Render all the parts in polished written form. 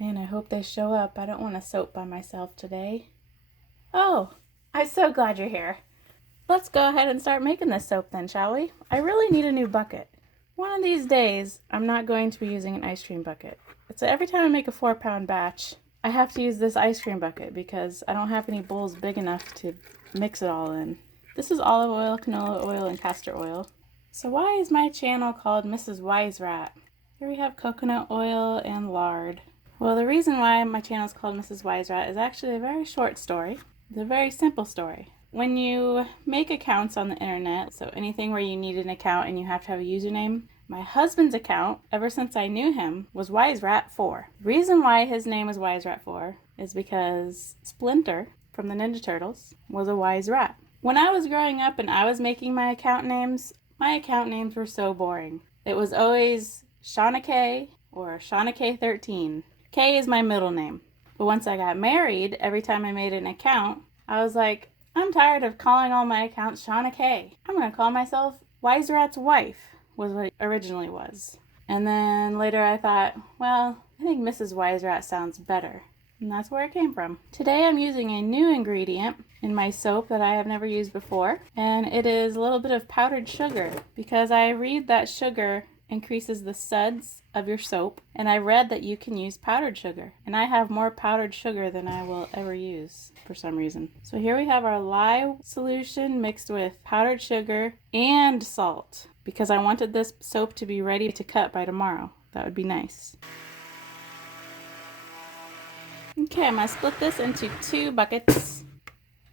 Man, I hope they show up. I don't want to soap by myself today. Oh, I'm so glad you're here. Let's go ahead and start making this soap then, shall we? I really need a new bucket. One of these days, I'm not going to be using an ice cream bucket. It's every time I make a 4-pound batch, I have to use this ice cream bucket because I don't have any bowls big enough to mix it all in. This is olive oil, canola oil, and castor oil. So why is my channel called Mrs. Wise Rat? Here we have coconut oil and lard. Well, the reason why my channel is called Mrs. Wise Rat is actually a very short story. It's a very simple story. When you make accounts on the internet, so anything where you need an account and you have to have a username, my husband's account, ever since I knew him, was Wise Rat 4. The reason why his name was Wise Rat 4 is because Splinter from the Ninja Turtles was a wise rat. When I was growing up and I was making my account names were so boring. It was always Shauna K or Shauna K13. K is my middle name. But once I got married, every time I made an account, I was like, I'm tired of calling all my accounts Shauna K. I'm going to call myself Wise Rat's Wife, was what it originally was. And then later I thought, well, I think Mrs. Wise Rat sounds better. And that's where it came from. Today I'm using a new ingredient in my soap that I have never used before. And it is a little bit of powdered sugar, because I read that sugar increases the suds of your soap, and I read that you can use powdered sugar, and I have more powdered sugar than I will ever use for some reason. So here we have our lye solution mixed with powdered sugar and salt, because I wanted this soap to be ready to cut by tomorrow. That would be nice. Okay, I'm going to split this into 2 buckets.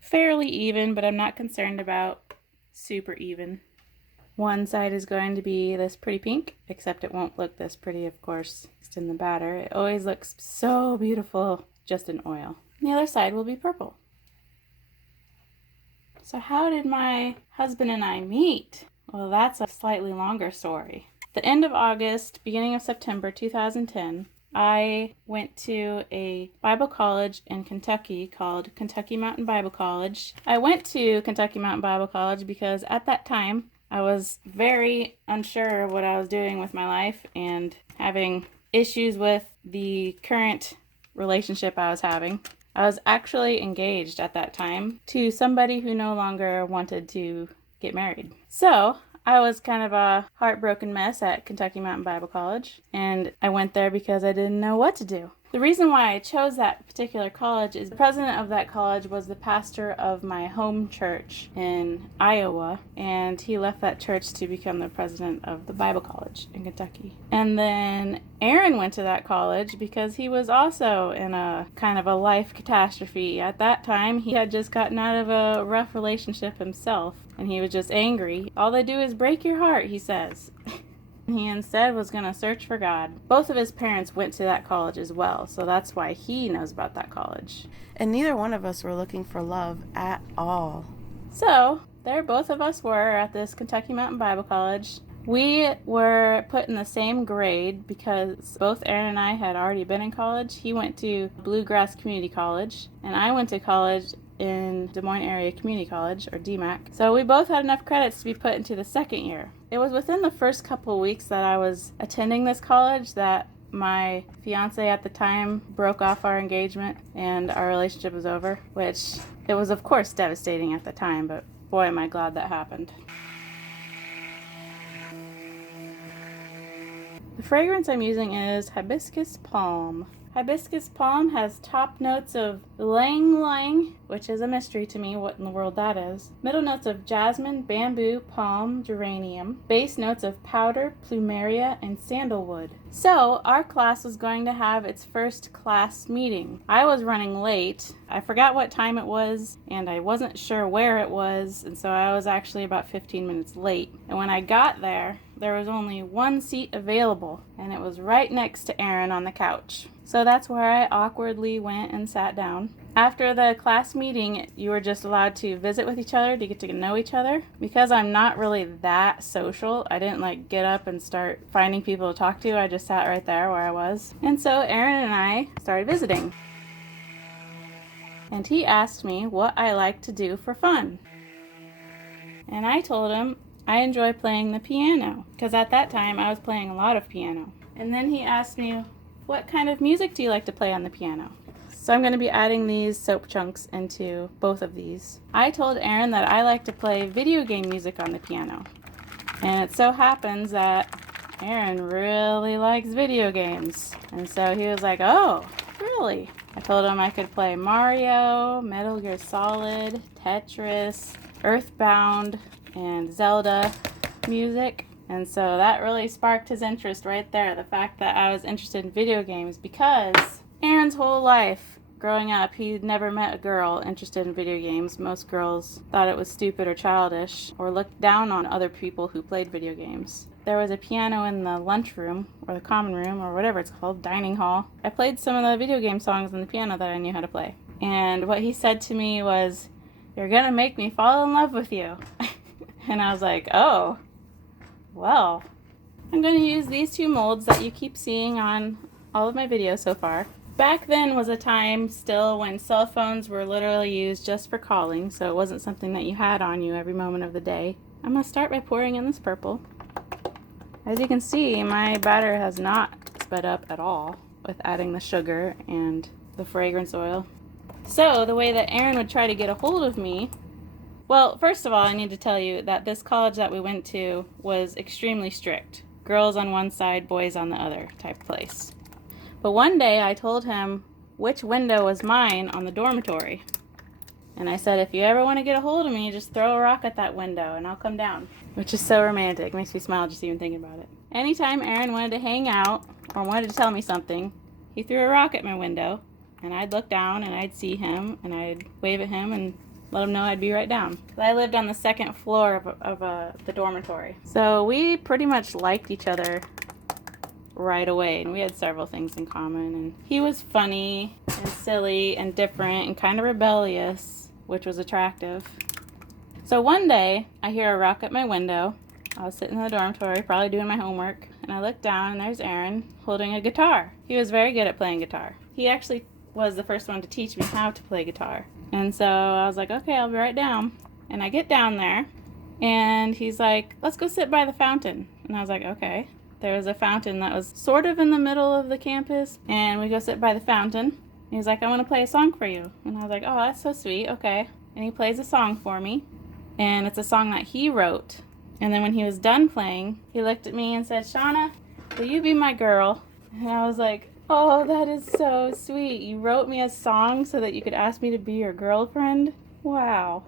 Fairly even, but I'm not concerned about super even. One side is going to be this pretty pink, except it won't look this pretty, of course, just in the batter. It always looks so beautiful just in oil. And the other side will be purple. So how did my husband and I meet? Well, that's a slightly longer story. The end of August, beginning of September 2010, I went to a Bible college in Kentucky called Kentucky Mountain Bible College. I went to Kentucky Mountain Bible College because at that time, I was very unsure of what I was doing with my life and having issues with the current relationship I was having. I was actually engaged at that time to somebody who no longer wanted to get married. So I was kind of a heartbroken mess at Kentucky Mountain Bible College, and I went there because I didn't know what to do. The reason why I chose that particular college is the president of that college was the pastor of my home church in Iowa, and he left that church to become the president of the Bible college in Kentucky. And then Aaron went to that college because he was also in a kind of a life catastrophe. At that time, he had just gotten out of a rough relationship himself, and he was just angry. All they do is break your heart, he says. He instead was going to search for God. Both of his parents went to that college as well, so that's why he knows about that college. And neither one of us were looking for love at all. So, there both of us were at this Kentucky Mountain Bible College. We were put in the same grade because both Aaron and I had already been in college. He went to Bluegrass Community College, and I went to college in Des Moines Area Community College, or DMAC. So we both had enough credits to be put into the second year. It was within the first couple of weeks that I was attending this college that my fiance at the time broke off our engagement and our relationship was over, which it was of course devastating at the time, but boy am I glad that happened. The fragrance I'm using is Hibiscus Palm. Hibiscus Palm has top notes of ylang ylang, which is a mystery to me what in the world that is. Middle notes of jasmine, bamboo, palm, geranium. Base notes of powder, plumeria, and sandalwood. So, our class was going to have its first class meeting. I was running late. I forgot what time it was, and I wasn't sure where it was, and so I was actually about 15 minutes late. And when I got there, there was only one seat available, and it was right next to Aaron on the couch. So that's where I awkwardly went and sat down. After the class meeting, you were just allowed to visit with each other to get to know each other. Because I'm not really that social, I didn't get up and start finding people to talk to. I just sat right there where I was. And so Aaron and I started visiting. And he asked me what I like to do for fun. And I told him I enjoy playing the piano, because at that time I was playing a lot of piano. And then he asked me what kind of music do you like to play on the piano? So I'm going to be adding these soap chunks into both of these. I told Aaron that I like to play video game music on the piano. And it so happens that Aaron really likes video games. And so he was like, oh, really? I told him I could play Mario, Metal Gear Solid, Tetris, Earthbound, and Zelda music. And so that really sparked his interest right there, the fact that I was interested in video games, because Aaron's whole life growing up, he'd never met a girl interested in video games. Most girls thought it was stupid or childish or looked down on other people who played video games. There was a piano in the lunchroom or the common room or whatever it's called, dining hall. I played some of the video game songs on the piano that I knew how to play. And what he said to me was, "You're gonna make me fall in love with you." And I was like, oh, well. I'm going to use these two molds that you keep seeing on all of my videos so far. Back then was a time still when cell phones were literally used just for calling, so it wasn't something that you had on you every moment of the day. I'm going to start by pouring in this purple. As you can see, my batter has not sped up at all with adding the sugar and the fragrance oil. So the way that Aaron would try to get a hold of me, well, first of all, I need to tell you that this college that we went to was extremely strict. Girls on one side, boys on the other type place. But one day I told him which window was mine on the dormitory. And I said, if you ever want to get a hold of me, just throw a rock at that window and I'll come down. Which is so romantic. Makes me smile just even thinking about it. Anytime Aaron wanted to hang out or wanted to tell me something, he threw a rock at my window. And I'd look down and I'd see him and I'd wave at him and let him know I'd be right down. I lived on the second floor of the dormitory. So we pretty much liked each other right away, and we had several things in common. And he was funny and silly and different and kind of rebellious, which was attractive. So one day I hear a rock at my window. I was sitting in the dormitory probably doing my homework, and I look down and there's Aaron holding a guitar. He was very good at playing guitar. He actually was the first one to teach me how to play guitar. And so I was like, okay, I'll be right down. And I get down there and he's like, let's go sit by the fountain. And I was like, okay. There was a fountain that was sort of in the middle of the campus, and we go sit by the fountain. And he's like, I want to play a song for you. And I was like, oh, that's so sweet, okay. And he plays a song for me, and it's a song that he wrote. And then when he was done playing, he looked at me and said, Shauna, will you be my girl? And I was like, oh, that is so sweet. You wrote me a song so that you could ask me to be your girlfriend? Wow.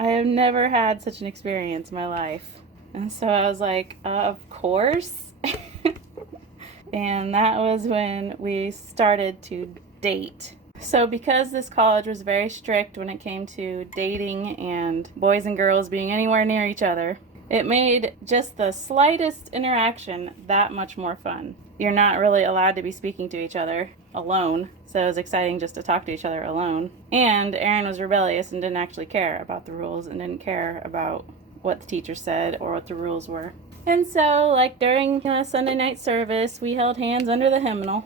I have never had such an experience in my life. And so I was like, of course. And that was when we started to date. So because this college was very strict when it came to dating and boys and girls being anywhere near each other, it made just the slightest interaction that much more fun. You're not really allowed to be speaking to each other alone, so it was exciting just to talk to each other alone. And Aaron was rebellious and didn't actually care about the rules and didn't care about what the teacher said or what the rules were. And so, like during Sunday night service, we held hands under the hymnal,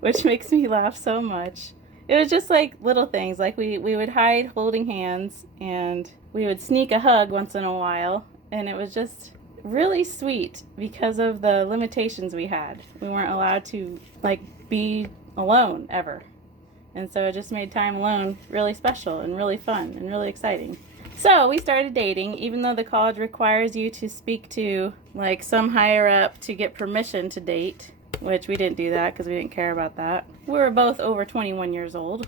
which makes me laugh so much. It was just like little things, like we would hide holding hands, and we would sneak a hug once in a while, and it was just really sweet because of the limitations we had. We weren't allowed to be alone ever, and so it just made time alone really special and really fun and really exciting. So we started dating, even though the college requires you to speak to some higher up to get permission to date, which we didn't do that because we didn't care about that. We were both over 21 years old.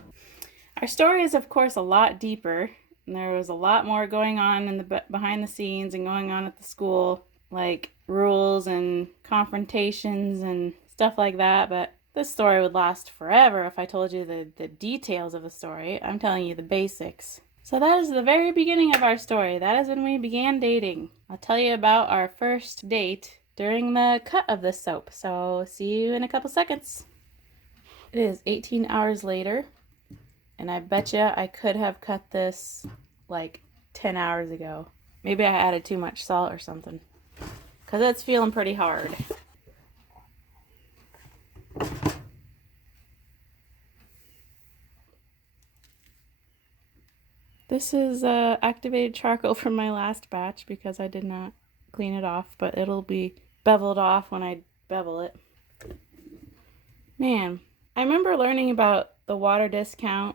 Our story is, of course, a lot deeper, and there was a lot more going on in the behind the scenes and going on at the school, like rules and confrontations and stuff like that, but this story would last forever if I told you the details of the story. I'm telling you the basics. So that is the very beginning of our story. That is when we began dating. I'll tell you about our first date during the cut of this soap. So see you in a couple seconds. It is 18 hours later, and I bet you I could have cut this 10 hours ago. Maybe I added too much salt or something, because it's feeling pretty hard. This is activated charcoal from my last batch because I did not clean it off, but it'll be beveled off when I bevel it. Man, I remember learning about the water discount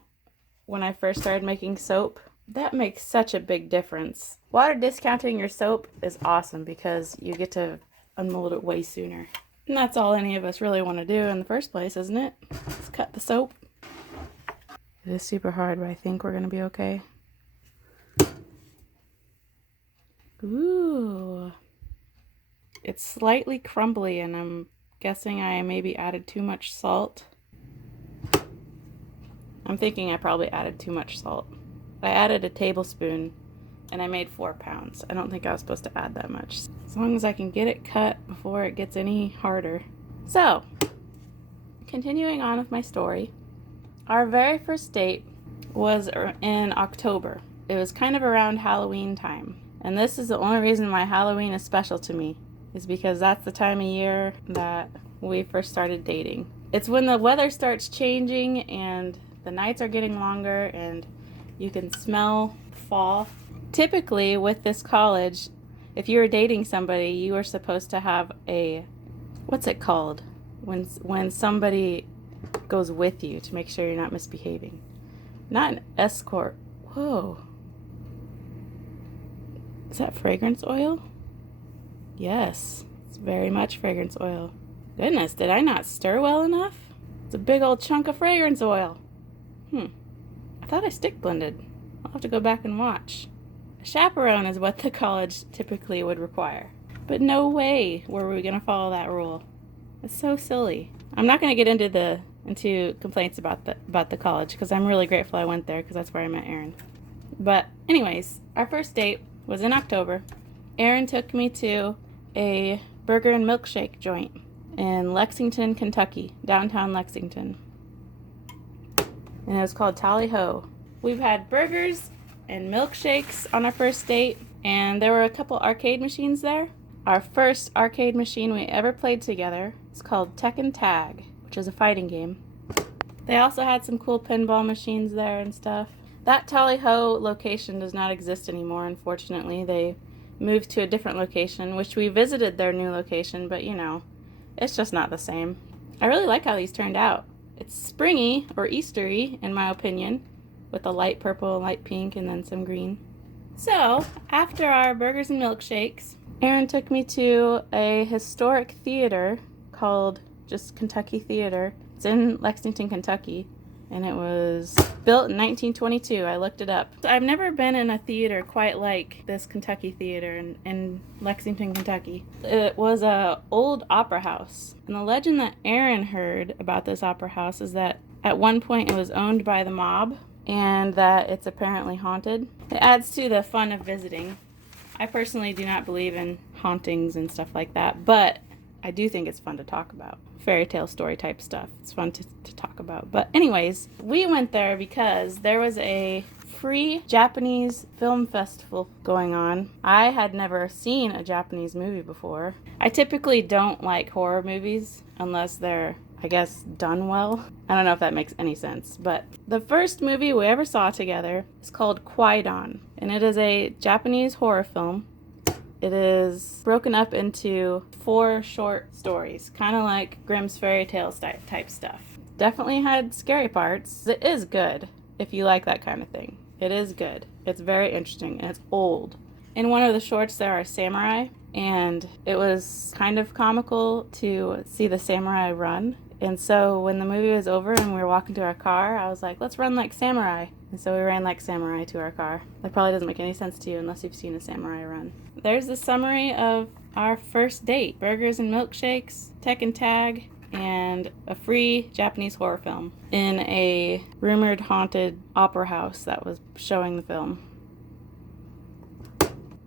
when I first started making soap. That makes such a big difference. Water discounting your soap is awesome because you get to unmold it way sooner. And that's all any of us really want to do in the first place, isn't it? Let's cut the soap. It is super hard, but I think we're going to be okay. Ooh. It's slightly crumbly, and I'm guessing I maybe added too much salt. I'm thinking I probably added too much salt. I added a tablespoon and I made 4 pounds. I don't think I was supposed to add that much. As long as I can get it cut before it gets any harder. So, continuing on with my story, our very first date was in October. It was kind of around Halloween time. And this is the only reason why Halloween is special to me, is because that's the time of year that we first started dating. It's when the weather starts changing and the nights are getting longer and you can smell fall. Typically with this college, if you were dating somebody, you were supposed to have a, what's it called? When somebody goes with you to make sure you're not misbehaving. Not an escort. Whoa. Is that fragrance oil? Yes, it's very much fragrance oil. Goodness, did I not stir well enough? It's a big old chunk of fragrance oil. I thought I stick blended. I'll have to go back and watch. A chaperone is what the college typically would require. But no way were we going to follow that rule. It's so silly. I'm not going to get into complaints about the college because I'm really grateful I went there because that's where I met Aaron. But anyways, our first date was in October. Aaron took me to a burger and milkshake joint in Lexington, Kentucky, downtown Lexington. And it was called Tally Ho. We've had burgers and milkshakes on our first date, and there were a couple arcade machines there. Our first arcade machine we ever played together is called Tekken Tag, which is a fighting game. They also had some cool pinball machines there and stuff. That Tally Ho location does not exist anymore, unfortunately. They moved to a different location, which we visited their new location, but you know, it's just not the same. I really like how these turned out. It's springy or Eastery, in my opinion, with a light purple, light pink, and then some green. So, after our burgers and milkshakes, Aaron took me to a historic theater called just Kentucky Theater. It's in Lexington, Kentucky, and it was built in 1922. I looked it up. I've never been in a theater quite like this Kentucky Theater in Lexington, Kentucky. It was a old opera house. And the legend that Aaron heard about this opera house is that at one point it was owned by the mob and that it's apparently haunted. It adds to the fun of visiting. I personally do not believe in hauntings and stuff like that, but I do think it's fun to talk about. Fairy tale story type stuff. It's fun to talk about. But anyways, we went there because there was a free Japanese film festival going on. I had never seen a Japanese movie before. I typically don't like horror movies unless they're, I guess, done well. I don't know if that makes any sense. But the first movie we ever saw together is called Kwaidan, and it is a Japanese horror film. It is broken up into 4 short stories, kind of like Grimm's fairy tales type stuff. Definitely had scary parts. It is good if you like that kind of thing. It is good. It's very interesting, and it's old. In one of the shorts, there are samurai, and it was kind of comical to see the samurai run. And so when the movie was over and we were walking to our car, I was like, let's run like samurai. And so we ran like samurai to our car. That probably doesn't make any sense to you unless you've seen a samurai run. There's the summary of our first date. Burgers and milkshakes, Tekken Tag, and a free Japanese horror film in a rumored haunted opera house that was showing the film.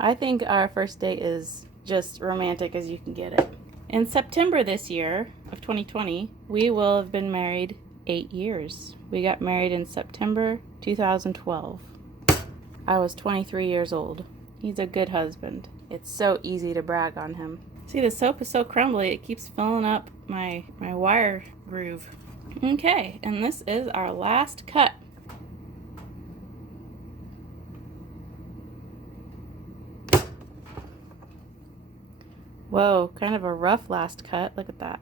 I think our first date is just romantic as you can get it. In September this year of 2020, we will have been married 8 years. We got married in September 2012. I was 23 years old. He's a good husband. It's so easy to brag on him. See, the soap is so crumbly, it keeps filling up my wire groove. Okay, and this is our last cut. Whoa, kind of a rough last cut. Look at that.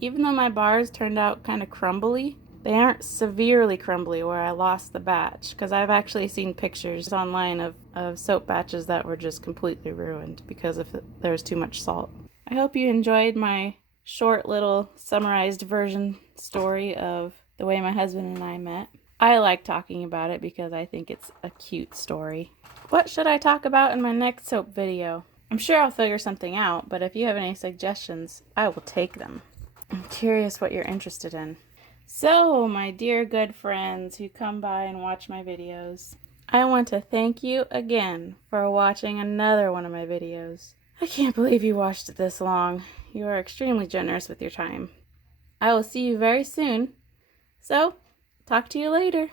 Even though my bars turned out kind of crumbly, they aren't severely crumbly where I lost the batch, because I've actually seen pictures online of soap batches that were just completely ruined because there was too much salt. I hope you enjoyed my short little summarized version story of the way my husband and I met. I like talking about it because I think it's a cute story. What should I talk about in my next soap video? I'm sure I'll figure something out, but if you have any suggestions, I will take them. I'm curious what you're interested in. So, my dear good friends who come by and watch my videos, I want to thank you again for watching another one of my videos. I can't believe you watched it this long. You are extremely generous with your time. I will see you very soon. So, talk to you later.